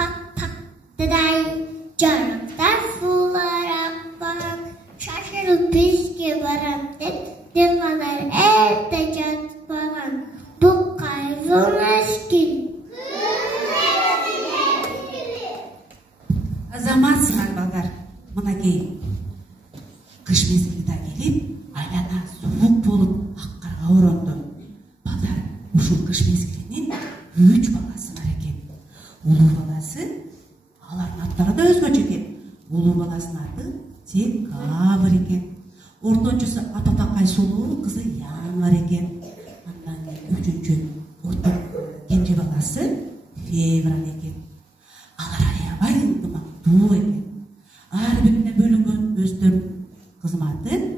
tak tak deday. Jarıklar sulara bak. Şaşırıp bizge varam dep. Devalar erde jatpagan. Bu kayfın eskil. Азаматсыңар балдар, мынакей кыш мезгили да келип, айлана суук болуп аккарга оронду. Балдар ушул кыш мезгилинин 3 баласы бар экен. Улуу баласы, алардын аттары да өзгөчө экен. Улуу баласынын аты Декабрь экен. Ортончусу Ататакай сулуу, кызы Январь экен. Андан кийин үчүнчү кенже баласы Февраль экен. Алар аябай ынтымактуу экен. Ар бирine бөлүнгөн өздөрүнүн кызматын